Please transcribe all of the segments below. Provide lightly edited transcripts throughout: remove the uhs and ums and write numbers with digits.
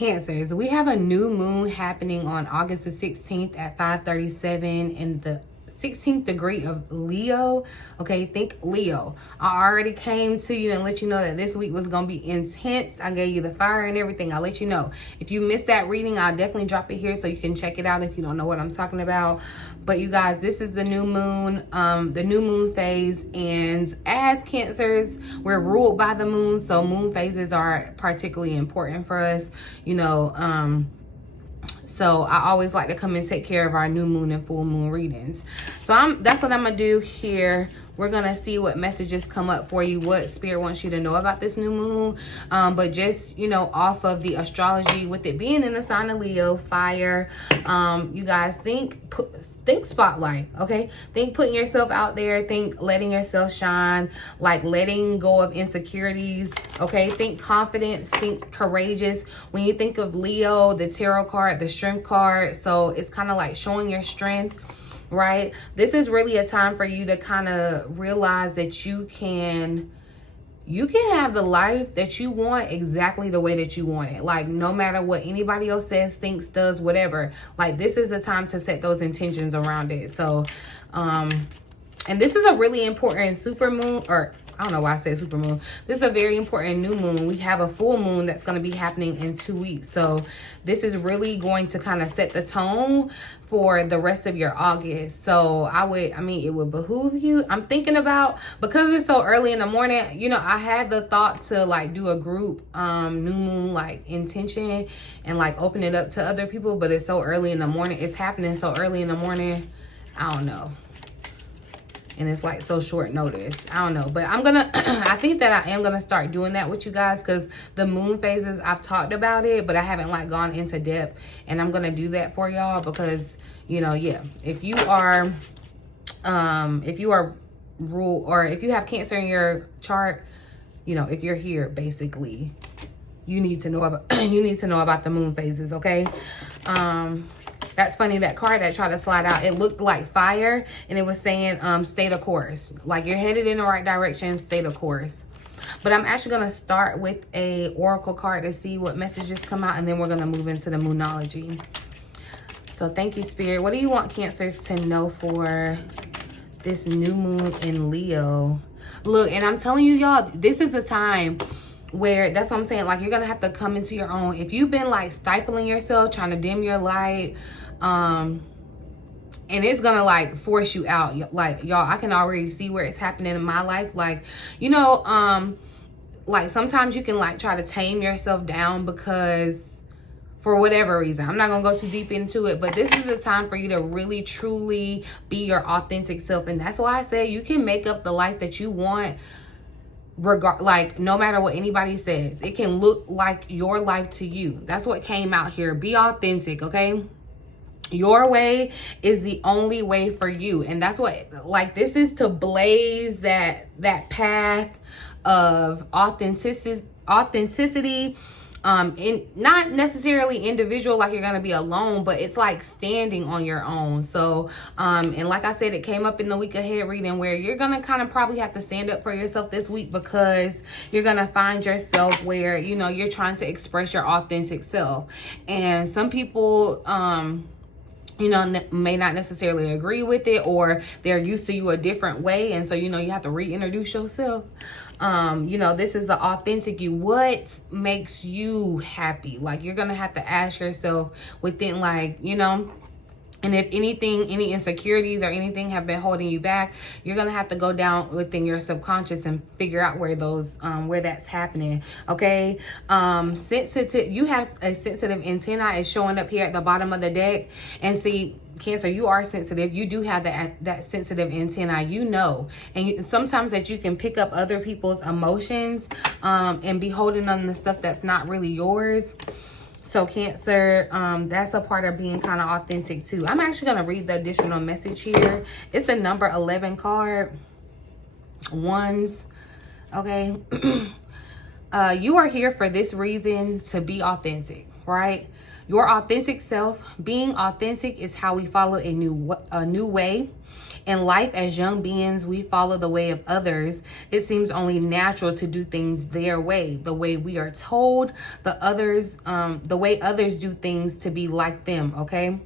Cancers, we have a new moon happening on August the 16th at 5:37 in the 16th degree of Leo. Okay, think Leo. I already came to you and let you know that this week was gonna be intense. I gave you the fire and everything. I'll let you know. If you missed that reading, I'll definitely drop it here so you can check it out if you don't know what I'm talking about. But you guys, this is the new moon phase, and as Cancers, we're ruled by the moon, so moon phases are particularly important for us, you know. So I always like to come and take care of our new moon and full moon readings. So that's what I'm gonna do here. We're gonna see what messages come up for you, what Spirit wants you to know about this new moon. But just, you know, off of the astrology, with it being in the sign of Leo, fire, you guys think spotlight, okay? Think putting yourself out there, think letting yourself shine, like letting go of insecurities, okay? Think confidence, think courageous. When you think of Leo, the tarot card, the strength card, so it's kind of like showing your strength, right? This is really a time for you to kind of realize that you can have the life that you want exactly the way that you want it. Like, no matter what anybody else says, thinks, does, whatever. Like, this is the time to set those intentions around it. So, and this is a really important super moon, or I don't know why I said super moon. This is a very important new moon. We have a full moon that's going to be happening in 2 weeks. So this is really going to kind of set the tone for the rest of your August. So it would behoove you. I'm thinking about, because it's so early in the morning, you know, I had the thought to like do a group new moon like intention and like open it up to other people, but it's so early in the morning. It's happening so early in the morning. I don't know. And it's like so short notice. I don't know, but I think that I am gonna start doing that with you guys, because the moon phases, I've talked about it, but I haven't like gone into depth, and I'm gonna do that for y'all because, you know, yeah, if you are ruled, or if you have Cancer in your chart, you know, if you're here, basically, you need to know about the moon phases, okay? That's funny, that card that tried to slide out, it looked like fire, and it was saying stay the course. Like, you're headed in the right direction, stay the course. But I'm actually going to start with a oracle card to see what messages come out, and then we're going to move into the moonology. So thank you, Spirit. What do you want Cancers to know for this new moon in Leo? Look, and I'm telling you, y'all, this is a time where, that's what I'm saying, like, you're gonna have to come into your own. If you've been like stifling yourself, trying to dim your light, and it's gonna like force you out. Like, y'all, I can already see where it's happening in my life. Like, you know, like sometimes you can like try to tame yourself down because, for whatever reason, I'm not gonna go too deep into it, but this is a time for you to really truly be your authentic self. And that's why I say you can make up the life that you want, like, no matter what anybody says. It can look like your life to you. That's what came out here. Be authentic, okay? Your way is the only way for you. And that's what, like, this is to blaze that path of authenticity, in not necessarily individual, like you're gonna be alone, but it's like standing on your own. So and like I said, it came up in the week ahead reading where you're gonna kind of probably have to stand up for yourself this week, because you're gonna find yourself where, you know, you're trying to express your authentic self. And some people you know, may not necessarily agree with it, or they're used to you a different way, and so, you know, you have to reintroduce yourself. You know, this is the authentic you. What makes you happy? Like, you're gonna have to ask yourself within, like, you know, and if anything, any insecurities or anything have been holding you back, you're gonna have to go down within your subconscious and figure out where those where that's happening. Okay, sensitive. You have a sensitive antenna is showing up here at the bottom of the deck, and see, Cancer, you are sensitive. You do have that sensitive antenna, you know, and sometimes that you can pick up other people's emotions and be holding on to stuff that's not really yours. So Cancer, that's a part of being kind of authentic too. I'm actually going to read the additional message here. It's the number 11 card. Ones. Okay. You are here for this reason, to be authentic. right? Your authentic self, being authentic is how we follow a new way. In life, as young beings, we follow the way of others. It seems only natural to do things their way, the way we are told, the way others do things to be like them, okay?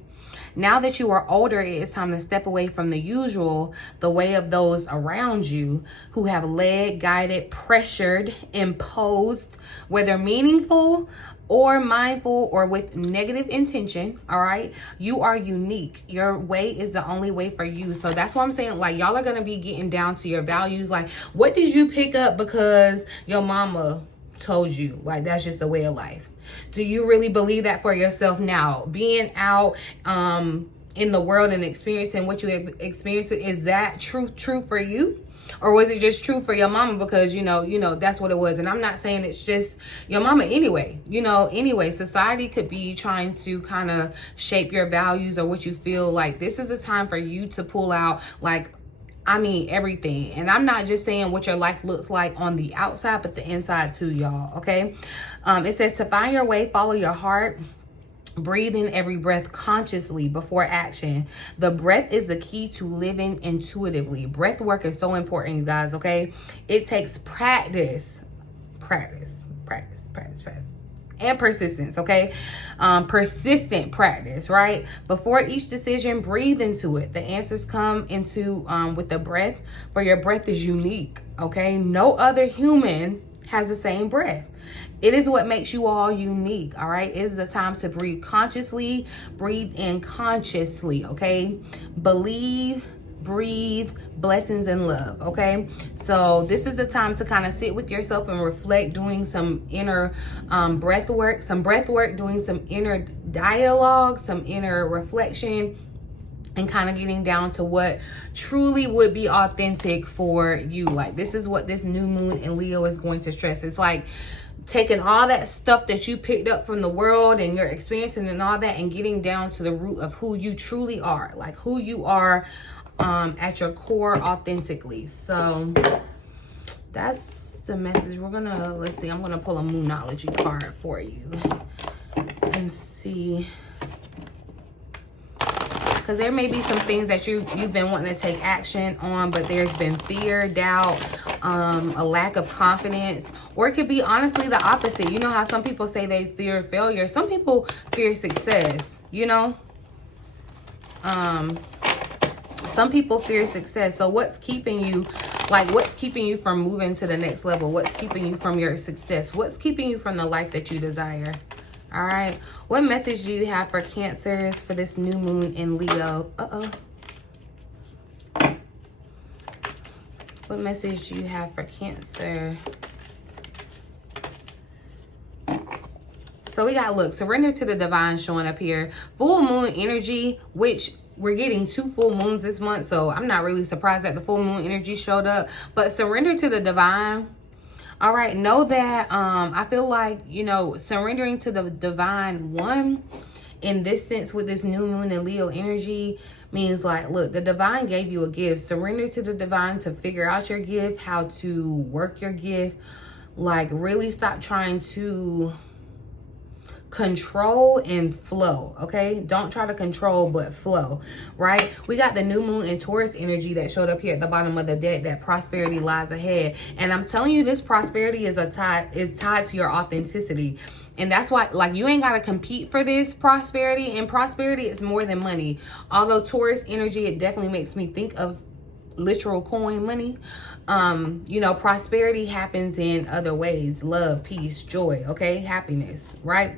Now that you are older, it is time to step away from the usual, the way of those around you who have led, guided, pressured, imposed, whether meaningful or mindful or with negative intention. All right, you are unique. Your way is the only way for you. So that's what I'm saying. Like, y'all are gonna be getting down to your values. Like, what did you pick up because your mama told you? Like, that's just the way of life. Do you really believe that for yourself now? Being out in the world and experiencing what you experienced, is that true for you? Or was it just true for your mama because, you know, that's what it was? And I'm not saying it's just your mama anyway. Anyway, society could be trying to kind of shape your values or what you feel like. This is a time for you to pull out, like, I mean, everything. And I'm not just saying what your life looks like on the outside, but the inside too, y'all, okay? It says to find your way, follow your heart. Breathe in every breath consciously before action. The breath is the key to living intuitively. Breath work is so important, you guys, okay? It takes practice. And persistence, okay? Persistent practice, right? Before each decision, breathe into it. The answers come into with the breath, for your breath is unique, okay? No other human has the same breath. It is what makes you all unique, all right? It is the time to breathe consciously, breathe in consciously, okay? Believe, breathe, blessings and love, okay? So this is the time to kind of sit with yourself and reflect, doing some inner breath work, doing some inner dialogue, some inner reflection, and kind of getting down to what truly would be authentic for you. Like, this is what this new moon in Leo is going to stress. It's like taking all that stuff that you picked up from the world and your experiencing and all that, and getting down to the root of who you truly are, like who you are at your core authentically. So that's the message. We're gonna, let's see, I'm gonna pull a Moonology card for you and see, because there may be some things that you've been wanting to take action on, but there's been fear, doubt, a lack of confidence, or it could be honestly the opposite. You know how some people say they fear failure? Some people fear success, you know? Some people fear success. So what's keeping you, like, what's keeping you from moving to the next level? What's keeping you from your success? What's keeping you from the life that you desire? All right. What message do you have for Cancers for this new moon in Leo? What message do you have for Cancer? So we got, look, surrender to the divine showing up here. Full moon energy, which we're getting 2 full moons this month. So I'm not really surprised that the full moon energy showed up. But surrender to the divine. All right, know that I feel like, you know, surrendering to the divine one in this sense with this new moon and Leo energy means, like, look, the divine gave you a gift. Surrender to the divine to figure out your gift, how to work your gift. Like, really stop trying to control and flow, okay? Don't try to control, but flow, right? We got the new moon and Taurus energy that showed up here at the bottom of the deck, that prosperity lies ahead. And I'm telling you, this prosperity is tied to your authenticity. And that's why, like, you ain't got to compete for this prosperity. And prosperity is more than money. Although Taurus energy, it definitely makes me think of literal coin money. You know, prosperity happens in other ways: love, peace, joy, okay, happiness, right?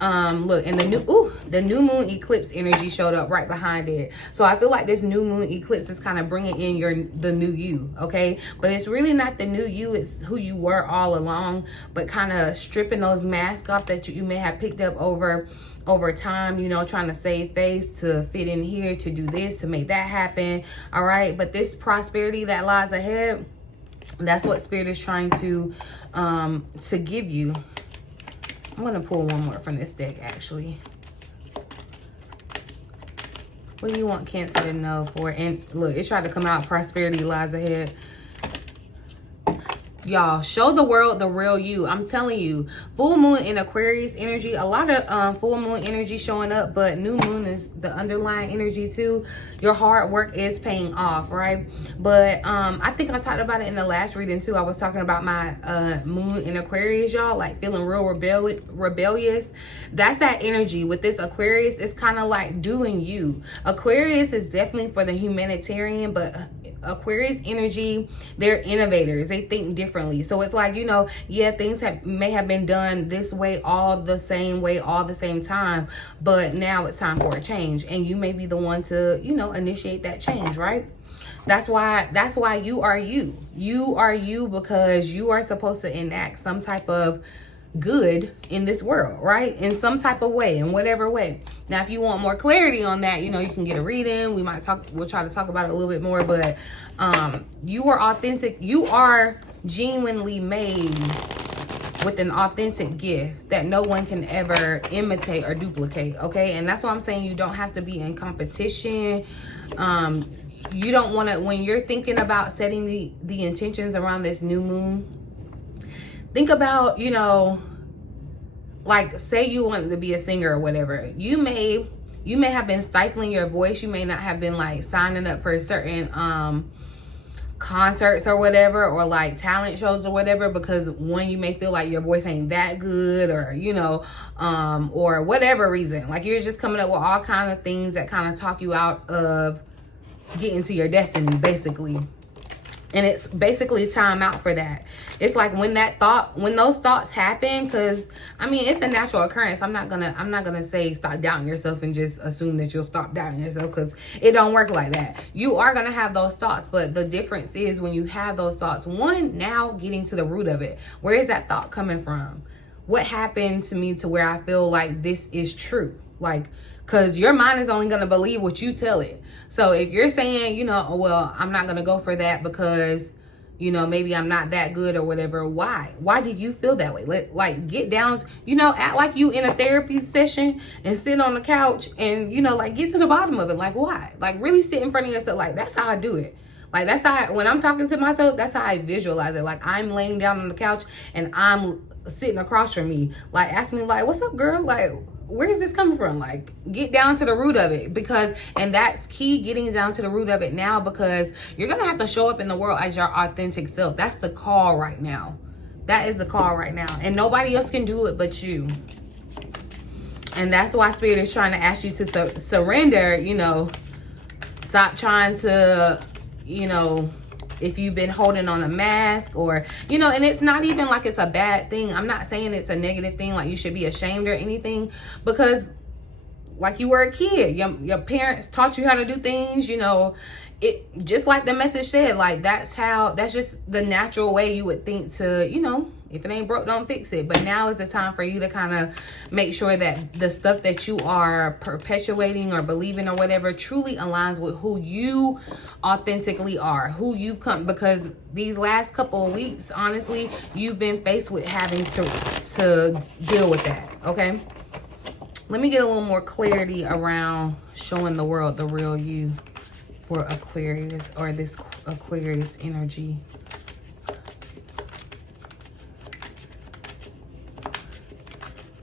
Look, and the new moon eclipse energy showed up right behind it. So I feel like this new moon eclipse is kind of bringing in the new you, okay? But it's really not the new you, it's who you were all along, but kind of stripping those masks off that you may have picked up over time, you know, trying to save face, to fit in here, to do this, to make that happen. All right, but this prosperity that lies ahead, that's what Spirit is trying to give you. I'm gonna pull one more from this deck, actually. What do you want Cancer to know for? And look, it tried to come out, prosperity lies ahead. Y'all, show the world the real you. I'm telling you, full moon in Aquarius energy, a lot of full moon energy showing up, but new moon is the underlying energy too. Your hard work is paying off, right? But I think I talked about it in the last reading too. I was talking about my moon in Aquarius, y'all, like feeling real rebellious. That's that energy with this Aquarius. It's kind of like doing you. Aquarius is definitely for the humanitarian, but Aquarius energy, they're innovators. They think differently. So it's like, you know, yeah, things may have been done this way all the same time, but now it's time for a change, and you may be the one to, you know, initiate that change, right? That's why you are you. You are you because you are supposed to enact some type of good in this world, right? In some type of way, in whatever way. Now, if you want more clarity on that, you know, you can get a reading. We'll try to talk about it a little bit more, but you are authentic. You are genuinely made with an authentic gift that no one can ever imitate or duplicate, okay? And that's why I'm saying you don't have to be in competition. You don't want to, when you're thinking about setting the intentions around this new moon, think about, you know, like say you want to be a singer or whatever. You may have been stifling your voice. You may not have been like signing up for certain concerts or whatever, or like talent shows or whatever, because one, you may feel like your voice ain't that good, or, you know, or whatever reason. Like you're just coming up with all kinds of things that kind of talk you out of getting to your destiny, basically. And it's basically time out for that. It's like when those thoughts happen, because I mean, it's a natural occurrence. I'm not gonna say stop doubting yourself and just assume that you'll stop doubting yourself, because it don't work like that. You are gonna have those thoughts, but the difference is when you have those thoughts, one, now getting to the root of it. Where is that thought coming from? What happened to me to where I feel like this is true? Like, because your mind is only going to believe what you tell it. So if you're saying, you know, well, I'm not going to go for that because, you know, maybe I'm not that good or whatever. Why? Why did you feel that way? Like, get down, you know, act like you in a therapy session and sit on the couch and, you know, like, get to the bottom of it. Like, why? Like, really sit in front of yourself. Like, that's how I do it. Like, that's how when I'm talking to myself, that's how I visualize it. Like, I'm laying down on the couch and I'm sitting across from me. Like, ask me, like, what's up, girl? Like, where is this coming from? Like, get down to the root of it, because, and that's key, getting down to the root of it now, because you're going to have to show up in the world as your authentic self. That's the call right now. That is the call right now. And nobody else can do it but you. And that's why Spirit is trying to ask you to surrender, you know, stop trying to, you know, if you've been holding on a mask, or, you know, and it's not even like it's a bad thing. I'm not saying it's a negative thing, like you should be ashamed or anything, because like you were a kid, your parents taught you how to do things, you know, it just like the message said, like that's just the natural way you would think to, you know, if it ain't broke, don't fix it. But now is the time for you to kind of make sure that the stuff that you are perpetuating or believing or whatever truly aligns with who you authentically are, who you've come, because these last couple of weeks, honestly, you've been faced with having to deal with that, okay? Let me get a little more clarity around showing the world the real you for Aquarius, or this Aquarius energy.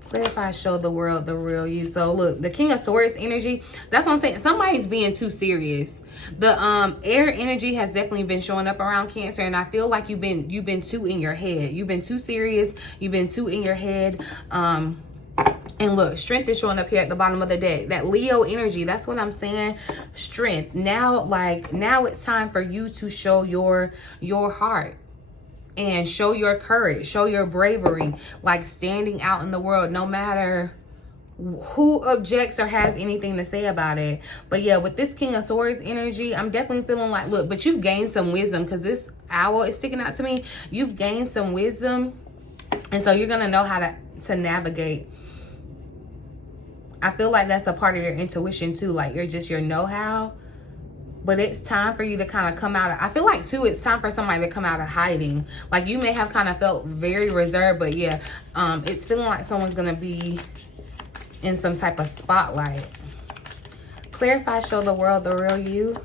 Clarify, show the world the real you. So look, the King of Swords energy, that's what I'm saying. Somebody's being too serious. The air energy has definitely been showing up around Cancer, and I feel like you've been too in your head. You've been too serious. You've been too in your head. And look, strength is showing up here at the bottom of the deck. That Leo energy, that's what I'm saying. Strength. Now, like, now it's time for you to show your heart. And show your courage, show your bravery, like standing out in the world, no matter who objects or has anything to say about it. But yeah, with this King of Swords energy, I'm definitely feeling like, look, but you've gained some wisdom, because this owl is sticking out to me. You've gained some wisdom, and so you're going to know how to navigate. I feel like that's a part of your intuition too, like your know-how. But it's time for you to kind of come out of, I feel like too, it's time for somebody to come out of hiding. Like you may have kind of felt very reserved, but yeah, it's feeling like someone's going to be in some type of spotlight. Clarify, show the world the real you.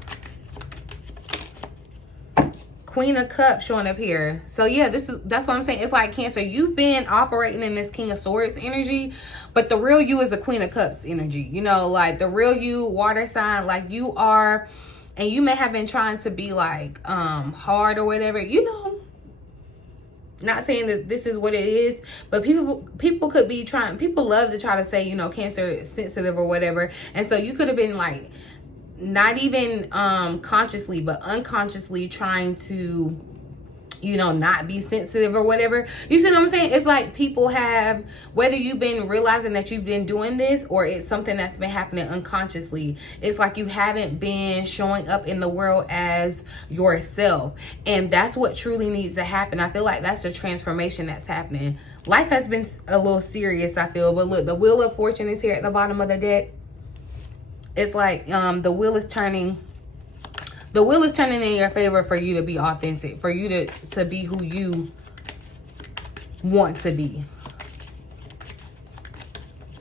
Queen of Cups showing up here. So yeah, that's what I'm saying. It's like Cancer, you've been operating in this King of Swords energy, but the real you is a Queen of Cups energy. You know, like the real you, water sign, like you are, and you may have been trying to be like hard or whatever, you know. Not saying that this is what it is, but people could be trying, people love to try to say, you know, Cancer is sensitive or whatever. And so you could have been like, not even consciously, but unconsciously trying to, you know, not be sensitive or whatever. You see what I'm saying? It's like people have, whether you've been realizing that you've been doing this or it's something that's been happening unconsciously, it's like you haven't been showing up in the world as yourself. And that's what truly needs to happen. I feel like that's the transformation that's happening. Life has been a little serious, I feel. But look, the Wheel of Fortune is here at the bottom of the deck. It's like the wheel is turning. The wheel is turning in your favor for you to be authentic, for you to be who you want to be.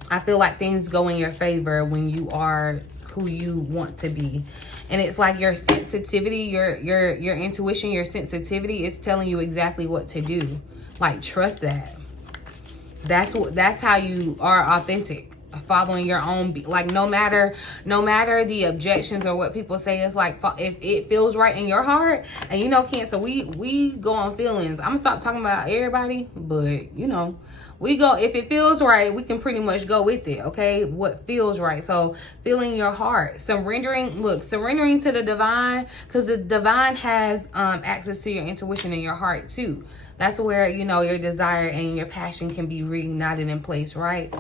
I feel like things go in your favor when you are who you want to be. And it's like your sensitivity, your intuition, your sensitivity is telling you exactly what to do. Like, trust that. That's how you are authentic. Following your own, like no matter the objections or what people say, it's like if it feels right in your heart. And you know, Cancer, we go on feelings. I'm gonna stop talking about everybody, but you know, we go, if it feels right, we can pretty much go with it. Okay, what feels right. So feeling your heart, surrendering. Look, surrendering to the divine, because the divine has access to your intuition and your heart too. That's where, you know, your desire and your passion can be reignited in place, right?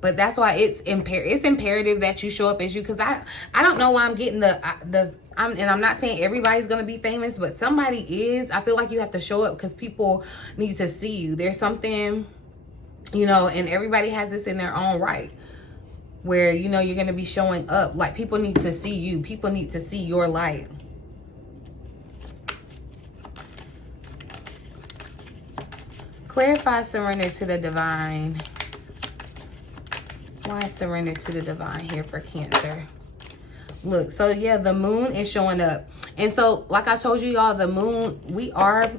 But that's why it's imperative that you show up as you. Because I don't know why I'm getting and I'm not saying everybody's going to be famous, but somebody is. I feel like you have to show up because people need to see you. There's something, you know, and everybody has this in their own right, where, you know, you're going to be showing up. Like, people need to see you. People need to see your light. Clarify surrender to the divine. Why surrender to the divine here for Cancer? Look, so yeah, the moon is showing up. And so, like I told you, y'all, the moon, we are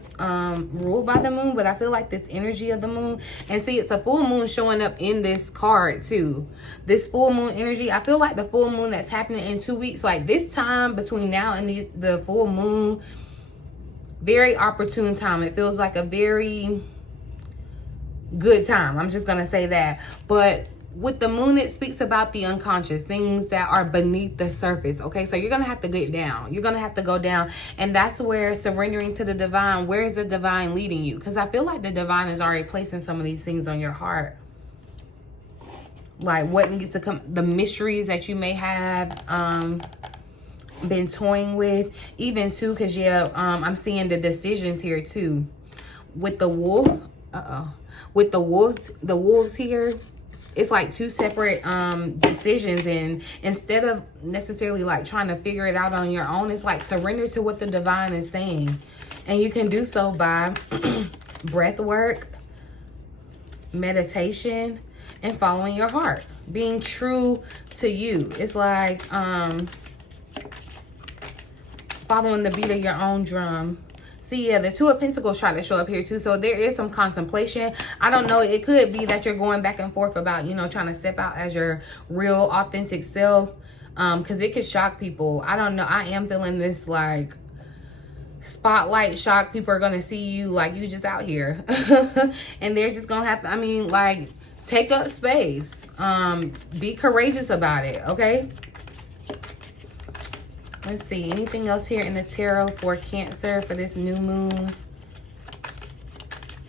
ruled by the moon, but I feel like this energy of the moon, and see, it's a full moon showing up in this card too. This full moon energy, I feel like the full moon that's happening in 2 weeks, like this time between now and the full moon, very opportune time. It feels like a very good time. I'm just gonna say that. But with the moon, it speaks about the unconscious, things that are beneath the surface. Okay, so you're gonna have to get down. You're gonna have to go down, and that's where surrendering to the divine. Where is the divine leading you? Because I feel like the divine is already placing some of these things on your heart, like what needs to come, the mysteries that you may have been toying with, even too. Because yeah, I'm seeing the decisions here too with the wolf. With the wolves here. It's like two separate decisions, and instead of necessarily like trying to figure it out on your own, it's like surrender to what the divine is saying. And you can do so by breath work, meditation, and following your heart, being true to you. It's like following the beat of your own drum. See, yeah, the Two of Pentacles try to show up here too. So there is some contemplation. I don't know. It could be that you're going back and forth about, you know, trying to step out as your real authentic self. Because it could shock people. I don't know. I am feeling this like spotlight shock. People are going to see you like you just out here. And they're just going to have to, I mean, like, take up space. Be courageous about it. Okay. Let's see, anything else here in the tarot for Cancer for this new moon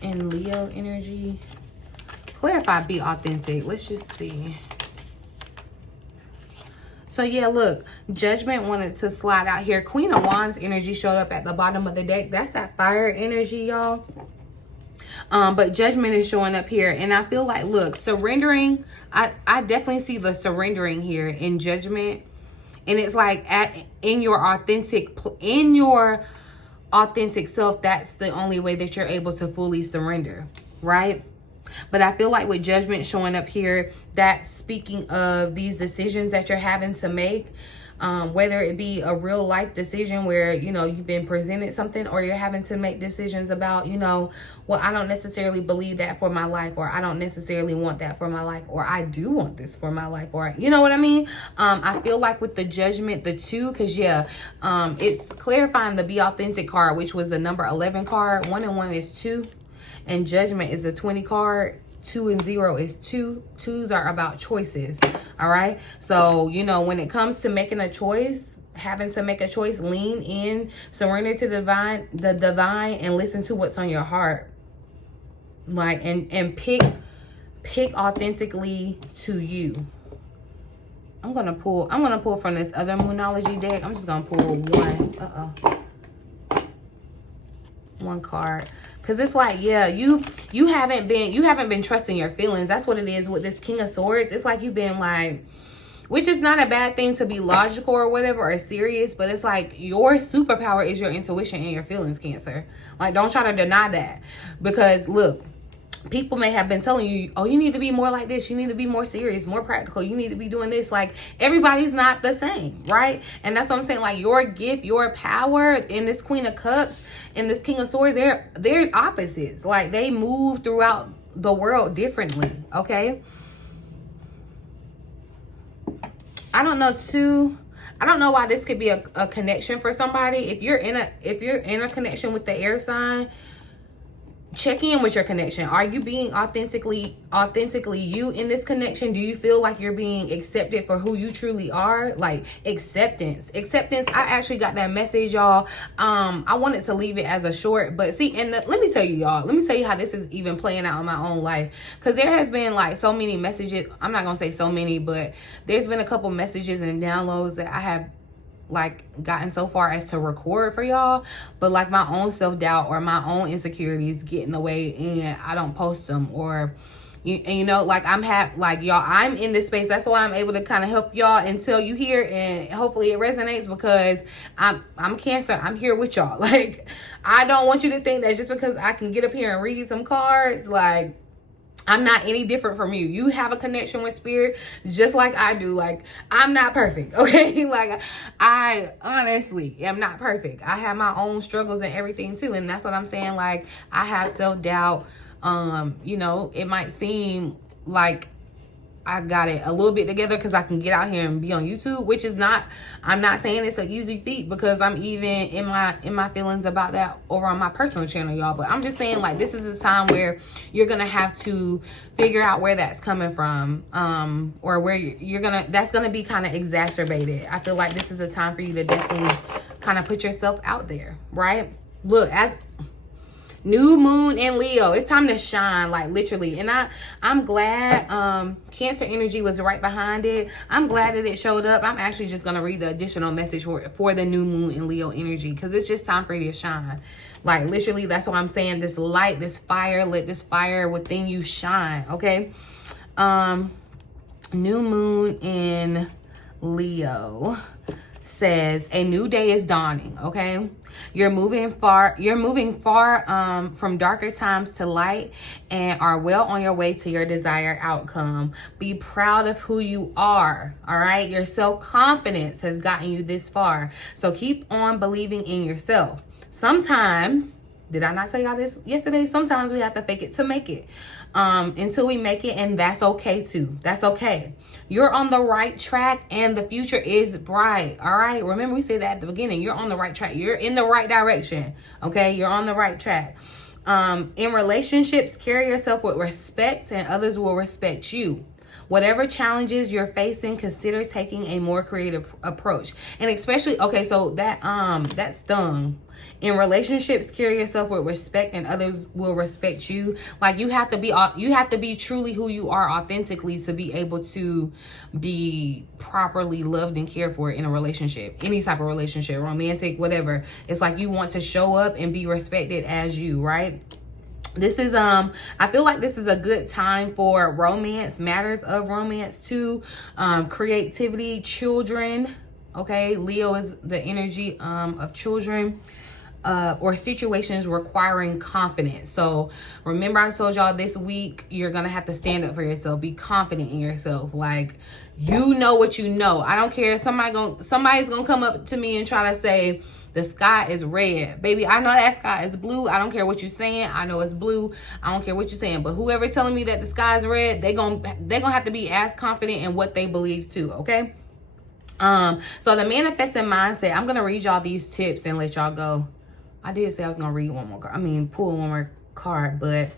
in Leo energy? Clarify, be authentic. Let's just see. So yeah, look, Judgment wanted to slide out here. Queen of Wands energy showed up at the bottom of the deck. That's that fire energy, y'all. But Judgment is showing up here, and I feel like, look, surrendering. I definitely see the surrendering here in Judgment. And it's like in your authentic self, that's the only way that you're able to fully surrender, right? But I feel like with Judgment showing up here, that's speaking of these decisions that you're having to make. whether it be a real life decision where, you know, you've been presented something, or you're having to make decisions about, you know, well, I don't necessarily believe that for my life, or I don't necessarily want that for my life, or I do want this for my life, or you know what I mean? I feel like with the Judgment, the 2, because yeah, it's clarifying the Be Authentic card, which was the number 11 card. 1 and 1 is 2, and Judgment is the 20 card. 2 and 0 is 2. 2s are about choices. All right. So, you know, when it comes to making a choice, having to make a choice, lean in, surrender to the divine, and listen to what's on your heart. Like, and pick authentically to you. I'm gonna pull from this other Moonology deck. I'm just gonna pull one. One card. Because it's like, yeah, you haven't been trusting your feelings. That's what it is with this King of Swords. It's like you've been like, which is not a bad thing to be logical or whatever, or serious, but it's like your superpower is your intuition and your feelings, Cancer. Like, don't try to deny that. Because look, people may have been telling you, oh, you need to be more like this. You need to be more serious, more practical. You need to be doing this. Like, everybody's not the same, right? And that's what I'm saying. Like, your gift, your power in this Queen of Cups and this King of Swords, they're opposites. Like, they move throughout the world differently, okay? I don't know why this could be a connection for somebody. If you're in a connection with the air sign, check in with your connection. Are you being authentically you in this connection? Do you feel like you're being accepted for who you truly are? Like, acceptance. I actually got that message, y'all. I wanted to leave it as a short, but see, and let me tell you, y'all, let me tell you how this is even playing out in my own life, because there has been like so many messages. I'm not gonna say so many, but there's been a couple messages and downloads that I have like gotten so far as to record for y'all, but like my own self-doubt or my own insecurities get in the way and I don't post them. Or you know, like I'm in this space. That's why I'm able to kind of help y'all and tell you here, and hopefully it resonates, because I'm Cancer. I'm here with y'all. Like, I don't want you to think that just because I can get up here and read some cards, like, I'm not any different from you. You have a connection with spirit just like I do. Like, I'm not perfect, okay? Like, I honestly am not perfect. I have my own struggles and everything too. And that's what I'm saying. Like, I have self-doubt. You know, it might seem like I got it a little bit together because I can get out here and be on YouTube, which is not, I'm not saying it's an easy feat, because I'm even in my feelings about that over on my personal channel, y'all. But I'm just saying, like, this is a time where you're gonna have to figure out where that's coming from, or where that's gonna be kind of exacerbated. I feel like this is a time for you to definitely kind of put yourself out there, right? Look, as new moon in Leo, it's time to shine, like, literally. And I'm glad Cancer energy was right behind it. I'm glad that it showed up. I'm actually just gonna read the additional message for the new moon in Leo energy, because it's just time for you to shine. Like, literally, that's what I'm saying. This light, this fire, let this fire within you shine, okay? New moon in Leo says a new day is dawning, okay? You're moving far from darker times to light, and are well on your way to your desired outcome. Be proud of who you are, all right? Your self-confidence has gotten you this far, so keep on believing in yourself. Sometimes, did I not tell y'all this yesterday? Sometimes we have to fake it to make it, until we make it, and that's okay too. That's okay. You're on the right track, and the future is bright, all right? Remember, we said that at the beginning. You're on the right track. You're in the right direction, okay? You're on the right track. In relationships, carry yourself with respect, and others will respect you. Whatever challenges you're facing, consider taking a more creative approach. And especially, okay, so that stung. In relationships, carry yourself with respect, and others will respect you. Like, you have to be truly who you are authentically to be able to be properly loved and cared for in a relationship, any type of relationship, romantic, whatever. It's like you want to show up and be respected as you, right? This is, I feel like this is a good time for romance, matters of romance too, creativity, children, okay? Leo is the energy of children. or situations requiring confidence. So remember, I told y'all this week, you're going to have to stand up for yourself. Be confident in yourself. Like, you know what you know. I don't care if somebody's going to come up to me and try to say, the sky is red. Baby, I know that sky is blue. I don't care what you're saying. I know it's blue. I don't care what you're saying. But whoever's telling me that the sky is red, they're gonna have to be as confident in what they believe too, okay? So the manifesting mindset, I'm gonna read y'all these tips and let y'all go. I did say I was gonna read one more card. I mean, pull one more card, but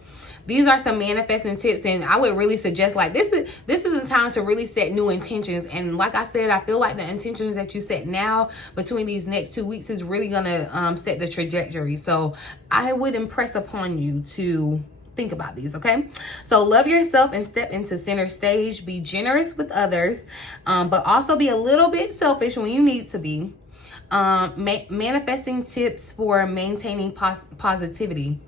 these are some manifesting tips, and I would really suggest, like, this is a time to really set new intentions. And like I said, I feel like the intentions that you set now between these next 2 weeks is really gonna set the trajectory. So I would impress upon you to think about these, okay? So love yourself and step into center stage. Be generous with others, but also be a little bit selfish when you need to be. Manifesting tips for maintaining positivity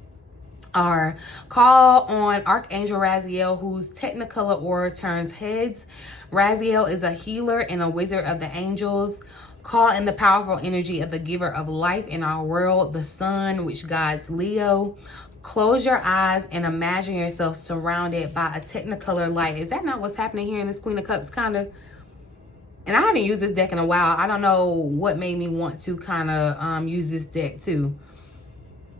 are: call on Archangel Raziel, whose technicolor aura turns heads. Raziel is a healer and a wizard of the angels. Call in the powerful energy of the giver of life in our world, the sun, which guides Leo. Close your eyes and imagine yourself surrounded by a technicolor light. Is that not what's happening here in this Queen of Cups, kind of? And I haven't used this deck in a while. I don't know what made me want to kind of use this deck too.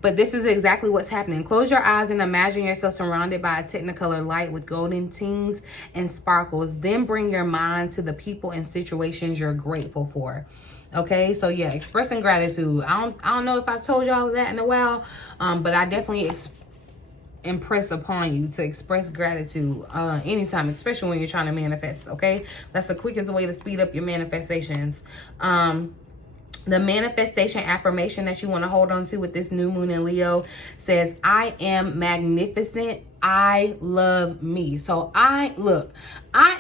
But this is exactly what's happening. Close your eyes and imagine yourself surrounded by a technicolor light with golden tings and sparkles. Then bring your mind to the people and situations you're grateful for. Okay, so yeah, expressing gratitude. I don't know if I've told y'all that in a while, but I definitely impress upon you to express gratitude anytime, especially when you're trying to manifest. Okay, that's the quickest way to speed up your manifestations. The manifestation affirmation that you want to hold on to with this new moon in Leo says, I am magnificent. I love me. So I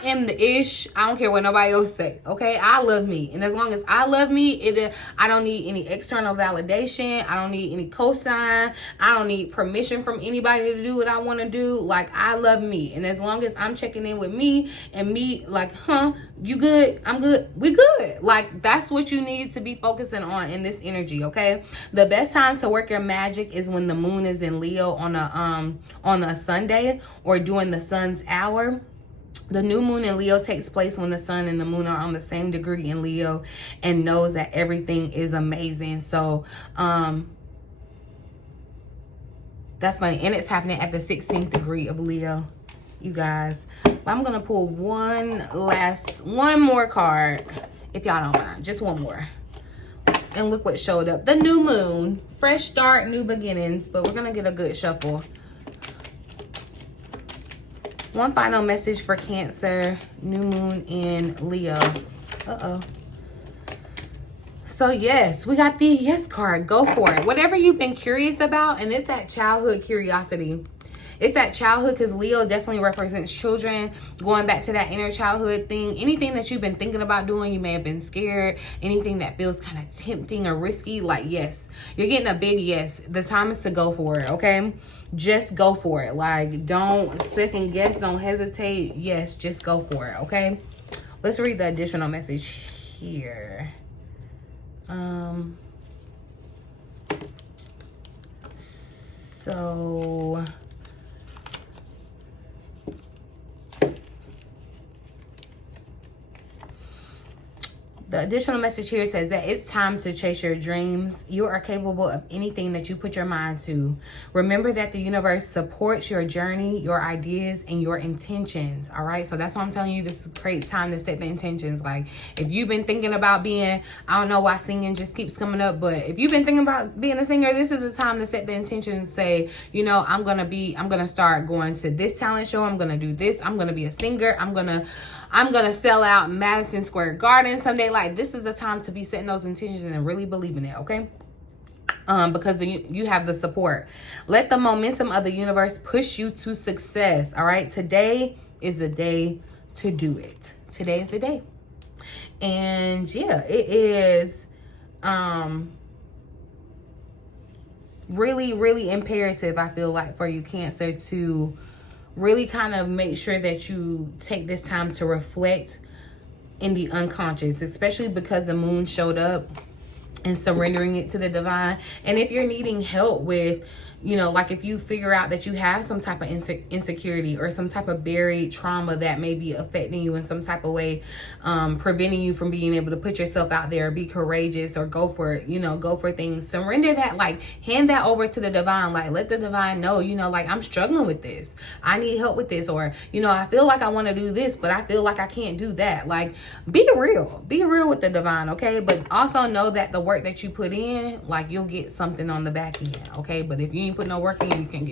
am the ish. I don't care what nobody else say. Okay, I love me, and as long as I love me, I don't need any external validation. I don't need any cosign. I don't need permission from anybody to do what I want to do. Like, I love me, and as long as I'm checking in with me and me, like, you good? I'm good. We good. Like, that's what you need to be focusing on in this energy. Okay, the best time to work your magic is when the moon is in Leo on a Sunday or during the sun's hour. The new moon in Leo takes place when the sun and the moon are on the same degree in Leo and knows that everything is amazing. So that's funny, and it's happening at the 16th degree of Leo, you guys. But I'm gonna pull one more card, if y'all don't mind, just one more. And look what showed up. The new moon, fresh start, new beginnings. But we're gonna get a good shuffle. One final message for Cancer, new moon in Leo. So yes, we got the yes card. Go for it. Whatever you've been curious about, and it's that childhood curiosity. It's that childhood, because Leo definitely represents children. Going back to that inner childhood thing. Anything that you've been thinking about doing, you may have been scared. Anything that feels kind of tempting or risky, like, yes. You're getting a big yes. The time is to go for it, okay? Just go for it. Like, don't second guess. Don't hesitate. Yes, just go for it, okay? Let's read the additional message here. So... the additional message here says that it's time to chase your dreams. You are capable of anything that you put your mind to. Remember that the universe supports your journey, your ideas, and your intentions. All right. So that's why I'm telling you, this is a great time to set the intentions. Like, if you've been thinking about being, I don't know why singing just keeps coming up, but if you've been thinking about being a singer, this is the time to set the intention. Say, you know, I'm going to start going to this talent show. I'm going to do this. I'm going to be a singer. I'm going to sell out Madison Square Garden someday. Like, this is the time to be setting those intentions and really believing it, okay? Because you have the support. Let the momentum of the universe push you to success, all right? Today is the day to do it. Today is the day. And yeah, it is really, really imperative, I feel like, for you, Cancer, to really kind of make sure that you take this time to reflect in the unconscious, especially because the moon showed up and surrendering it to the divine. And if you're needing help with, you know, like if you figure out that you have some type of insecurity or some type of buried trauma that may be affecting you in some type of way, preventing you from being able to put yourself out there, be courageous, or go for it, you know, go for things, surrender that, like hand that over to the divine. Like let the divine know, you know, like I'm struggling with this, I need help with this, or, you know, I feel like I want to do this, but I feel like I can't do that. Like be real with the divine, okay? But also know that the work that you put in, like you'll get something on the back end, okay? But if you ain't put no work in, you can't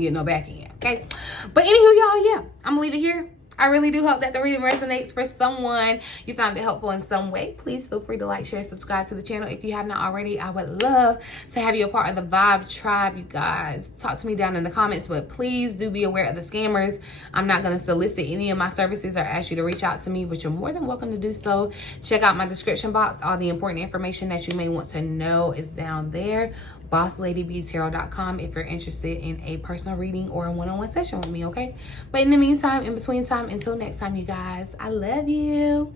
get no back end, okay? But anywho, y'all, yeah, I'm gonna leave it here. I really do hope that the reading resonates for someone. You found it helpful in some way. Please feel free to like, share, subscribe to the channel if you have not already. I would love to have you a part of the Vibe tribe, you guys. Talk to me down in the comments, but please do be aware of the scammers. I'm not going to solicit any of my services or ask you to reach out to me, but you're more than welcome to do so. Check out my description box. All the important information that you may want to know is down there. BossLadyBTarot.com if you're interested in a personal reading or a one-on-one session with me, okay? But in the meantime, in between time, until next time, you guys, I love you.